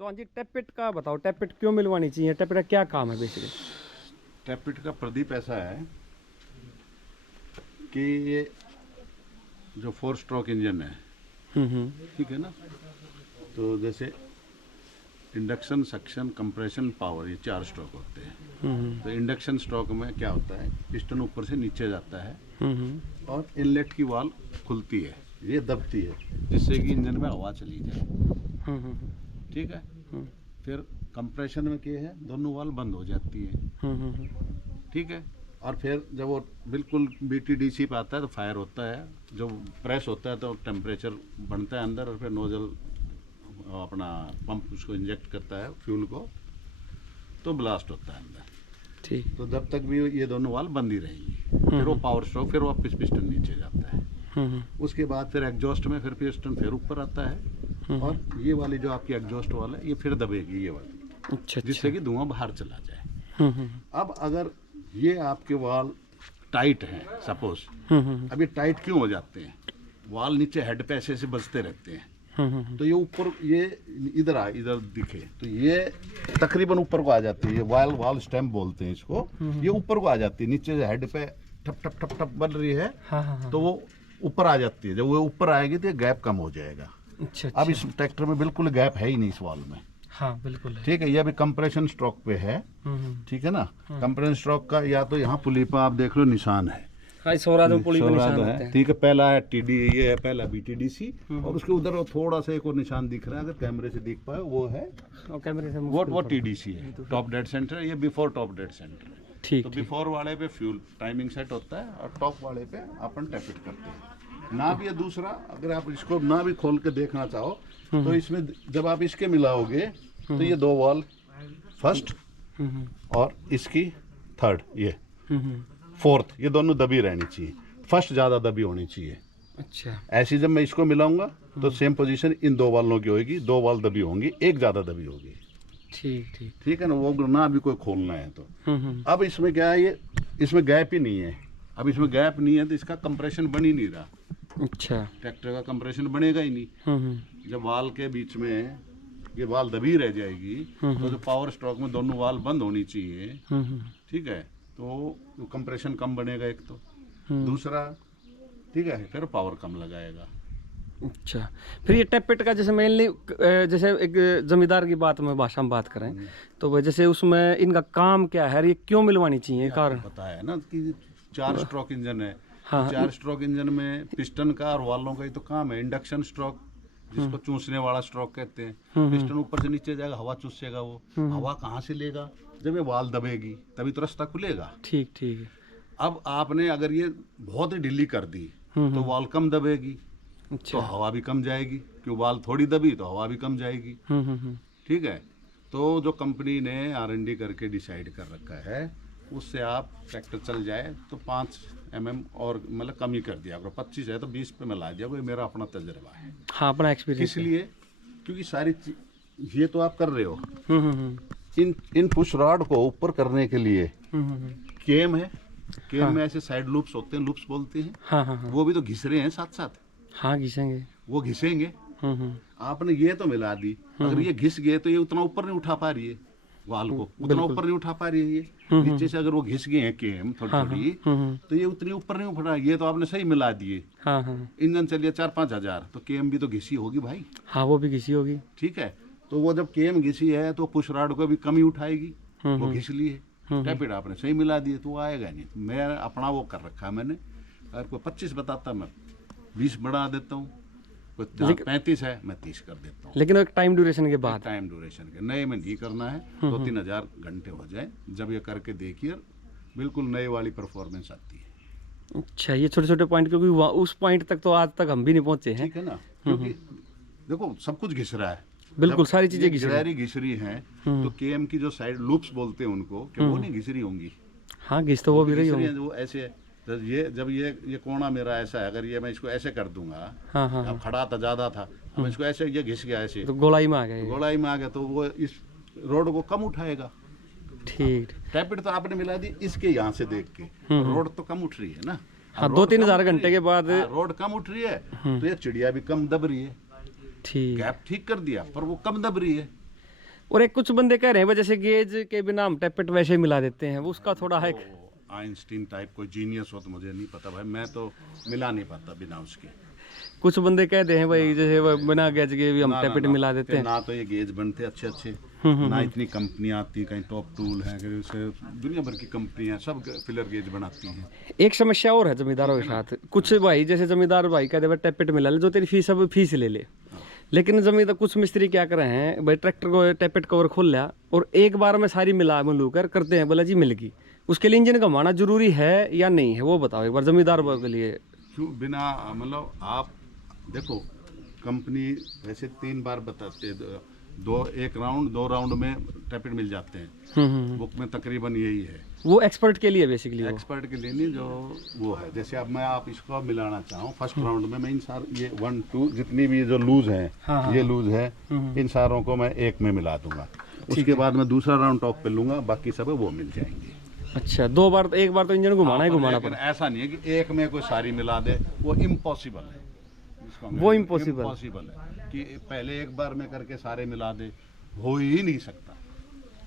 चौहान जी tappet का बताओ, tappet क्यों मिलवानी चाहिए, टैपिट का क्या काम है बेसिकली? टैपिट का प्रदीप ऐसा है कि ये जो 4 स्ट्रोक इंजन है, ठीक है ना, तो जैसे इंडक्शन, सक्शन, कंप्रेशन, पावर, ये 4 स्ट्रोक होते हैं। तो इंडक्शन स्ट्रोक में क्या होता है, पिस्टन ऊपर से नीचे जाता है और इनलेट की वाल खुलती है, ये दबती है जिससे कि इंजन में हवा चली जाए, ठीक है। फिर कंप्रेशन में क्या है, दोनों वाल बंद हो जाती है, ठीक है। और फिर जब वो बिल्कुल BTDC पे आता है तो फायर होता है, जब प्रेस होता है तो टेम्परेचर बढ़ता है अंदर, और फिर नोजल अपना पंप उसको इंजेक्ट करता है फ्यूल को, तो ब्लास्ट होता है अंदर, ठीक। तो जब तक भी ये दोनों वाल बंद ही रहेंगी, फिर वो पावर स्ट्रोक, फिर वापस पिस्टन नीचे जाता है। उसके बाद फिर एग्जॉस्ट में फिर पिस्टन फिर ऊपर आता है, और ये वाली जो आपकी एग्जॉस्ट वाला है ये फिर दबेगी, ये वाली, अच्छा, जिससे कि धुआं बाहर चला जाए। अब अगर ये आपके वाल टाइट हैं, सपोज, अब ये टाइट क्यों हो जाते हैं, वाल नीचे हेड पे ऐसे ऐसे बजते रहते हैं, तो ये ऊपर, ये इधर दिखे तो ये तकरीबन ऊपर को आ जाती है, ये वाल स्टैम्प बोलते हैं इसको, ये ऊपर को आ जाती है, नीचे हेड पे ठप ठप ठप ठप बन रही है, तो वो ऊपर आ जाती है। जब वो ऊपर आएगी तो ये गैप कम हो जाएगा। अच्छा, अब इस ट्रैक्टर में बिल्कुल गैप है ही नहीं इस वाल में, हाँ बिल्कुल है। ठीक है। ये अभी कंप्रेशन स्ट्रोक पे है, ठीक है ना। कंप्रेशन स्ट्रोक का या तो यहाँ पुली पर आप देख लो निशान है, हाँ, स्वराज में पुली पे निशान स्वराज होते हैं। ठीक है। पहला है TD, ये है पहला BTDC, और उसके उधर वो थोड़ा सा एक और निशान दिख रहा है, अगर कैमरे से दिख पाए, वो है और कैमरे से वो TDC है, टॉप डेड सेंटर है, ये बिफोर टॉप डेड सेंटर है। ठीक, तो बिफोर वाले पे फ्यूल टाइमिंग सेट होता है, और टॉप वाले पे अपन टैपिट करते हैं ना। भी ये दूसरा, अगर आप इसको ना भी खोल के देखना चाहो तो इसमें जब आप इसके मिलाओगे तो ये 2 वॉल फर्स्ट और इसकी थर्ड, ये फोर्थ, ये दोनों दबी रहनी चाहिए, फर्स्ट ज़्यादा दबी होनी चाहिए। अच्छा, ऐसी जब मैं इसको मिलाऊंगा तो सेम पोजीशन इन 2 वालों की होगी, 2 वाल दबी होंगी, एक ज़्यादा दबी होगी, ठीक ठीक। ठीक है ना। वो ना भी कोई खोलना है तो। अब इसमें क्या है, ये इसमें गैप ही नहीं है, अब इसमें गैप नहीं है तो इसका कंप्रेशन बन ही नहीं रहा। अच्छा, ट्रैक्टर का कंप्रेशन बनेगा ही नहीं। जब वाल के बीच में ये वाल दबी रह जाएगी तो जो पावर स्ट्रोक में दोनों वाल बंद होनी चाहिए, ठीक है, तो कंप्रेशन कम बनेगा एक तो, दूसरा, ठीक है, फिर पावर कम लगाएगा। अच्छा। फिर ये टैपिट का जैसे मेनली, जैसे एक जमींदार की बात में भाषा में बात करें तो वह जैसे उसमें इनका काम क्या है, ये क्यों मिलवानी चाहिए, कारण पता है ना कि 4 स्ट्रोक इंजन है। हाँ, 4 स्ट्रोक इंजन में पिस्टन का और वालों का ही तो काम है। इंडक्शन स्ट्रोक, जिसको चूसने वाला स्ट्रोक कहते हैं, पिस्टन ऊपर से नीचे जाएगा, हवा चूसेगा, वो हवा कहाँ से लेगा, जब ये वाल दबेगी तभी तो रास्ता खुलेगा। ठीक ठीक है। अब आपने अगर ये बहुत ही ढीली कर दी तो वाल कम दबेगी, अच्छा, तो हवा भी कम जाएगी, क्यों वाल थोड़ी दबी तो हवा भी कम जाएगी, ठीक है। तो जो कंपनी ने R&D करके डिसाइड कर रखा है, उससे आप ट्रैक्टर चल जाए तो 5 mm और मतलब कम ही कर दिया, अगर 25 है तो 20 पे मिला दिया, वो मेरा अपना तजर्बा है। हाँ, अपना एक्सपीरियंस। इसलिए क्योंकि सारी ये तो आप कर रहे हो, इन पुश रॉड को ऊपर करने के लिए केम है, केम में ऐसे साइड लूप्स होते हैं, लूप्स बोलते हैं, हाँ हाँ हाँ, वो भी तो घिस रहे हैं साथ साथ, हाँ घिसेंगे। वो घिसेंगे। आपने ये तो मिला दी, अगर ये घिस गए तो ये उतना ऊपर नहीं उठा पा रही है वाल को, उतना ऊपर नहीं उठा पा रही है ये नीचे से, अगर वो घिस गए हैं केम थोड़ी थोड़ी तो ये उतनी ऊपर नहीं उठ रहा। ये तो आपने सही मिला दिए, हाँ हाँ इंजन चलिए 4-5 हजार, तो केम भी तो घिसी होगी भाई, हाँ, वो भी घिसी होगी। ठीक है। तो वो जब केम घिसी है तो पुश रॉड को भी कम ही उठाएगी, वो घिस ली है। टैपिट आपने सही मिला दिए तो वो आएगा नहीं। मैं अपना वो कर रखा है मैंने, अगर कोई 25 बताता मैं 20 बढ़ा देता हूँ, कोई 35 है मैं 30 कर देता हूँ, लेकिन एक टाइम ड्यूरेशन के बाद। टाइम ड्यूरेशन के। नए में नहीं करना है, 2-3 हजार घंटे हो जाए, जब ये करके देखिए बिल्कुल नए वाली परफॉर्मेंस आती है। अच्छा, ये छोटे छोटे पॉइंट, क्योंकि उस पॉइंट तक तो आज तक हम भी नहीं पहुंचे हैं, ठीक है ना, क्योंकि देखो सब कुछ घिस रहा है, बिल्कुल सारी चीजें घिस रही घिस रही हैं, तो केएम की जो साइड लूप्स बोलते हैं उनको, कि वो नहीं घिस रही होंगी। हाँ, घिस तो वो भी रही घिस होंगी। हैं, वो ऐसे है। तो ये जब ये कोना मेरा ऐसा है, अगर ये मैं इसको ऐसे कर दूंगा, हाँ हाँ, अब खड़ा था ज्यादा था, अब इसको ऐसे ये घिस गया ऐसे, तो गोलाई में आ गए। गोलाई में आ गया, तो वो इस रोड को कम उठाएगा। ठीक। टैपिट तो आपने मिला दी इसके यहाँ से देख के, रोड तो कम उठ रही है ना। हाँ, 2-3 हजार घंटे के बाद रोड कम उठ रही है तो ये चिड़िया भी कम दब रही है। ठीक। गैप ठीक कर दिया पर वो कम दब रही है, और एक कुछ बंदे कह रहे हैं भाई जैसे गेज के बिना हम टैपेट वैसे ही मिला देते हैं, वो उसका थोड़ा है। आइंस्टीन टाइप कोई जीनियस हो तो मुझे नहीं पता भाई, मैं तो मिला नहीं पाता बिना उसके। कुछ बंदे कहते हैं भाई जैसे वो बिना गेज के भी हम टैपेट मिला देते हैं। ना तो ये गेज बनते अच्छे अच्छे, ना इतनी कंपनी आती, कहीं टॉप टूल है, दुनिया भर की कंपनियां सब फिलर गेज बनाती हैं। एक समस्या और है जमींदारों के साथ, कुछ भाई जैसे जमींदार भाई कहते हैं टैपेट मिला ले, जो तेरी फीस अब फीस ले ले। लेकिन जमींदार कुछ मिस्त्री क्या कर रहे हैं भाई, ट्रैक्टर को टैपेट कवर खोल लिया और एक बार में सारी मिलू कर करते हैं, बोला जी मिल गई। उसके लिए इंजन घुमाना जरूरी है या नहीं है, वो बताओ एक बार जमींदार के लिए। क्यों बिना, मतलब आप देखो कंपनी वैसे 3 बार बताते हैं, दो राउंड में टैपेट मिल जाते हैं। बुक में तकरीबन यही है। वो एक्सपर्ट के लिए बेसिकली, एक्सपर्ट के लिए नहीं, जो वो है जैसे अब मैं आप इसको मिलाना चाहूँ फर्स्ट राउंड में, मैं इन सारे ये 1 2 जितनी भी जो लूज है, ये लूज है, इन सारों को मैं एक में मिला दूंगा। उसके बाद मैं दूसरा राउंड टॉप पे लूंगा, बाकी सब वो मिल जाएंगे। अच्छा, एक बार तो इंजन घुमाना ही घुमाना पड़ेगा। ऐसा नहीं है कि एक में कोई सारी मिला दे, वो इम्पॉसिबल है। वो इम्पॉसिबल है कि पहले एक बार में करके सारे मिला दे, हो ही नहीं सकता।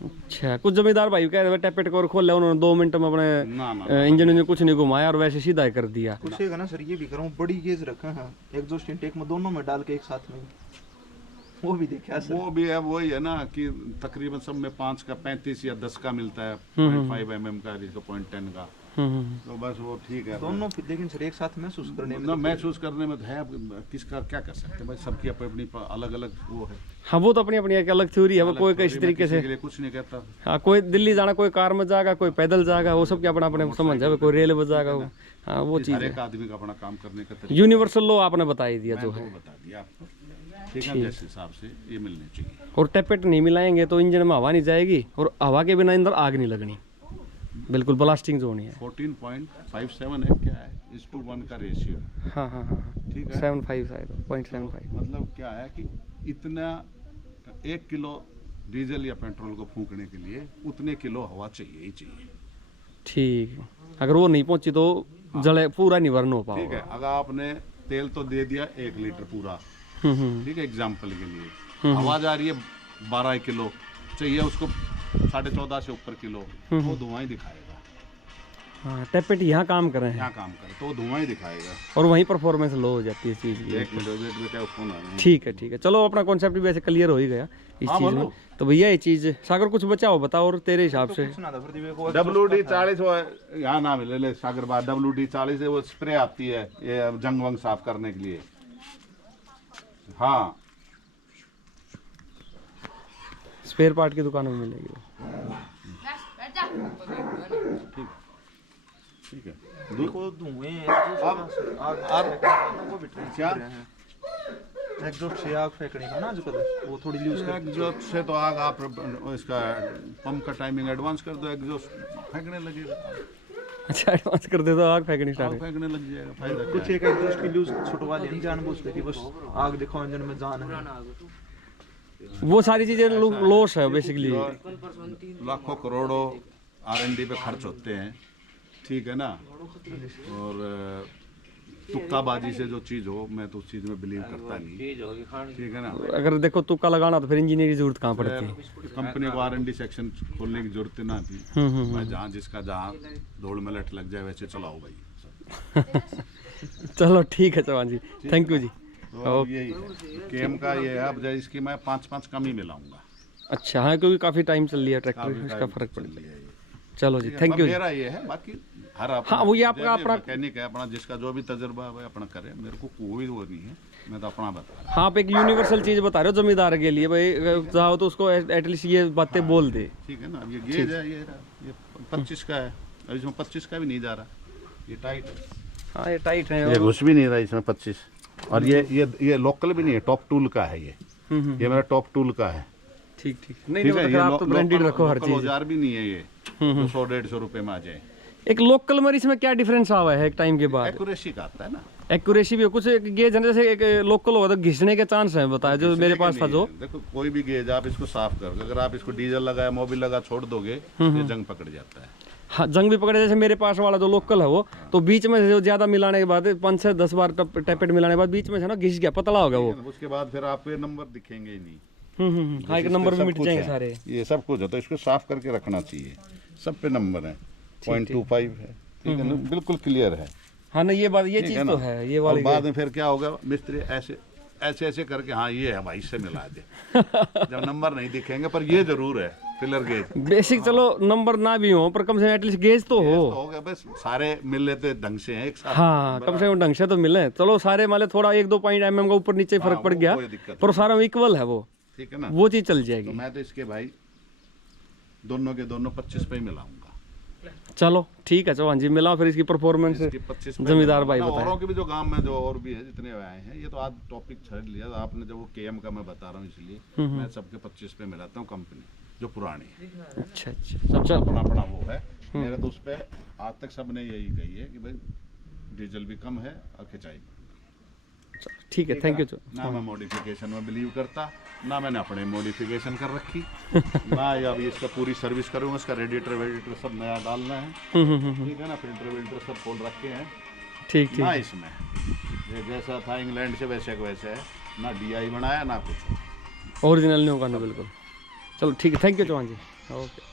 अच्छा, कुछ जमींदार भाई कह रहे हैं टैपेट कवर खोल लिया उन्होंने, 2 मिनट में अपने इंजन में कुछ नहीं घुमाया और वैसे सीधा कर दिया। कुछ है ना सर, ये भी करूँ बड़ी गेज रखा है एग्जॉस्ट इनटेक में, दोनों में डाल के एक साथ में, वो भी देखा सर। वो भी है, वही है ना कि तकरीबन सब में 5 का 35 या 10 का मिलता है, 0.5 mm का, 0.10 का, तो बस वो ठीक है दोनों। लेकिन सर एक साथ महसूस करने में, महसूस करने में तो है, किसका क्या कर सकते हैं भाई, सबकी अपनी अलग अलग वो है। हाँ, वो तो अपनी अपनी एक अलग थ्योरी है, वो कोई किसी तरीके से कुछ नहीं कहता। हाँ, कोई दिल्ली जाना, कोई कार में जाएगा, कोई पैदल जाएगा, वो सबके अपना अपने समझ है, कोई रेल में जाएगा। हाँ, वो चीज़ हर एक आदमी का अपना काम करने का तरीका, यूनिवर्सल लॉ आपने बता ही दिया जो है, बता दिया आपको, ठीक है, जैसे हिसाब से ये मिलने चाहिए। और टैपेट नहीं मिलाएंगे तो इंजन में हवा नहीं जाएगी, और हवा के बिना अंदर आग नहीं लगनी, बिल्कुल ब्लास्टिंग जो होनी है। 14.57 है, क्या है, 1:1 का रेशियो। हाँ हाँ हाँ, ठीक है, 75 शायद 0.75। मतलब क्या है कि इतना 1 किलो डीजल या पेट्रोल को फूंकने के लिए उतने किलो हवा चाहिए ही चाहिए। ठीक, अगर वो नहीं पहुंची तो जले पूरा नहीं बर्न हो पाएगा। ठीक है, अगर आपने तेल तो दे दिया 1 लीटर पूरा, ठीक है, एग्जाम्पल के लिए हवा जा रही है 12 किलो, चाहिए उसको 14.5 से ऊपर किलो, वो धुआं ही दिखाएगा। हाँ, टैपेट यहाँ काम कर रहे हैं, यहाँ काम करे तो धुआं ही दिखाएगा, और वहीं परफॉर्मेंस लो हो जाती है इस चीज़ की। 1 मिनट वेट में क्या फोन आ रहा है। ठीक है, ठीक है, चलो अपना कॉन्सेप्ट भी वैसे क्लियर हो ही गया इस चीज़ में। तो भैया ये चीज़ सागर कुछ बचा हो बताओ, और तेरे हिसाब से WD 40 वो यहाँ ना मिले ले सागर बात, WD 40 है, वो स्प्रे आती है ये जंग वंग साफ करने के लिए। हाँ, स्पेयर पार्ट की दुकानों में मिलेगी। ठीक है, देखो धुएं क्या एग्जॉस्ट से आग फेंकने का ना आजकल, वो थोड़ी यूज कर, एग्जॉस्ट से तो आग आप इसका पंप का टाइमिंग एडवांस कर दो, एग्जॉस्ट फेंकने लगेगा। अच्छा, एडवांस कर दे तो आग फेंकनी आग स्टार्ट। फेंकने लग जाएगा, फायदा कुछ क्या एक एग्जॉस्ट की यूज छुटवा लेनी जानबूझ के, बस आग दिखाओ इंजन में जान है, वो सारी चीजें लॉस है बेसिकली। लाखों करोड़ों R&D पे खर्च होते हैं, ठीक है ना, और तुक्काबाजी से जो चीज़ हो, मैं तो उस चीज़ में बिलीव करता नहीं, ठीक है ना। अगर देखो तुक्का लगाना तो फिर इंजीनियर की जरूरत कहाँ पड़ती है। कंपनी को R&D सेक्शन खोलने की जरूरत ना थी भाई, जहाँ जिसका जहाँ दौड़ में लट लग जाए वैसे चलाओ भाई। चलो ठीक है चौहान जी, थैंक यू जी। तो यही है केम का, ये है अब इसकी मैं 5-5 कम ही मिलाऊंगा। अच्छा, हाँ, क्योंकि काफी टाइम चल लिया ट्रैक्टर, इसका फर्क पड़ लिया। चलो जी, थैंक यू। मेरा ये है, बाकी हर अपना, हाँ, वो ये आपका अपना मैकेनिक है अपना, जिसका जो भी तजुर्बा है अपना करे, मेरे को कोई वो नहीं है, मैं तो अपना बता रहा हूँ। हाँ, आप एक यूनिवर्सल चीज बता रहे हो जमींदार के लिए भाई, चाहो तो उसको एटलीस्ट ये बातें बोल दे। ठीक है ना, ये गेज है, ये 25 का है, और इसमें 25 का भी नहीं जा रहा, ये टाइट है। हाँ, ये टाइट है, ये घुस भी नहीं रहा इसमें 25, और ये लोकल भी नहीं है, टॉप टूल का है ये मेरा टॉप टूल का है। ठीक ठीक, नहीं नहीं, आप तो ब्रांडेड रखो हर चीज। औजार भी नहीं है ये, तो 100-150 रुपए में आ जाए। एक लोकल में इसमें क्या डिफरेंस आवा है एक टाइम के बाद? एक्यूरेसी का आता है ना, एक्यूरेसी भी कुछ गेज है, जैसे एक लोकल होगा तो घिसने के चांस है, बताया जो मेरे पास था। जो देखो कोई भी गेज आप इसको साफ कर, अगर आप इसको डीजल लगाया मोबिल लगा छोड़ दोगे, ये जंग पकड़ जाता है। हाँ, जंग भी पकड़े, जैसे मेरे पास वाला जो लोकल है वो तो बीच में जो ज्यादा मिलाने के बाद 5 से 10 बार टैपेट मिलाने के बाद बीच में से ना घिस गया, पतला हो गया वो। उसके बाद फिर आपको ये नंबर दिखेंगे ही नहीं। हाँ, एक जैसे नंबर इस भी पे मिट सब जाएंगे कुछ है। सारे। ये सब कुछ है तो इसको साफ करके रखना चाहिए। सब पे नंबर है, 0.25 है, ठीक है ना, बिल्कुल क्लियर है। हाँ ना, ये बात, ये ठीक चीज है तो ना। है, ये और वाली बाद में फिर क्या होगा, मिस्त्री ऐसे ऐसे ऐसे करके हाँ ये है भाई, इससे मिला दे। जब नंबर नहीं दिखेंगे, पर ये जरूर है फिलर गेज। बेसिक, चलो नंबर ना भी हो पर कम से कम एटलीस्ट गेज तो हो। तो हो गया, बस सारे मिल लेते ढंग से हैं एक साथ। हाँ, कम से कम ढंग से तो मिले। चलो सारे माले थोड़ा 1-2 पॉइंट mm का ऊपर नीचे फर्क हाँ, पड़ वो गया, कोई दिक्कत पर नहीं। सारा इक्वल है वो, ठीक है ना। वो चीज चल तो जाएगी। मैं तो इसके भाई दोनों के दोनों 25 पे ही मिलाऊंगा। चलो ठीक है चौहान जी, मिला फिर इसकी परफॉर्मेंस इसके 25 पे जमींदार भाई मिलाऊंगा ना। बताए। औरों के भी जो गांव में जो और भी है जितने आए हैं, ये तो आज टॉपिक छेड़ लिया आपने, जब वो केएम का मैं बता रहा हूँ, इसलिए मैं सबके 25 पे मिलाता हूँ। कंपनी जो पुरानी है, अच्छा अच्छा, सबसे अपना अपना वो है। मेरे तो उस पे आज तक सबने यही कही है कि भाई डीजल भी कम है और खिंचाई भी। ठीक है, थैंक यू। ना मैं मॉडिफिकेशन में बिलीव करता, ना मैंने अपने मॉडिफिकेशन कर रखी, ना ये अभी इसका पूरी सर्विस करूँगा। इसका रेडिएटर वेडिएटर सब नया डालना है, ठीक है ना। फिल्टर विल्टर सब खोल रखे हैं, ठीक ना ठीक, इसमें ये जैसा था इंग्लैंड से वैसे का वैसे है, ना DI बनाया ना कुछ। ओरिजिनल नहीं होगा ना, बिल्कुल। चलो ठीक है, thank you Chauhan ji, okay.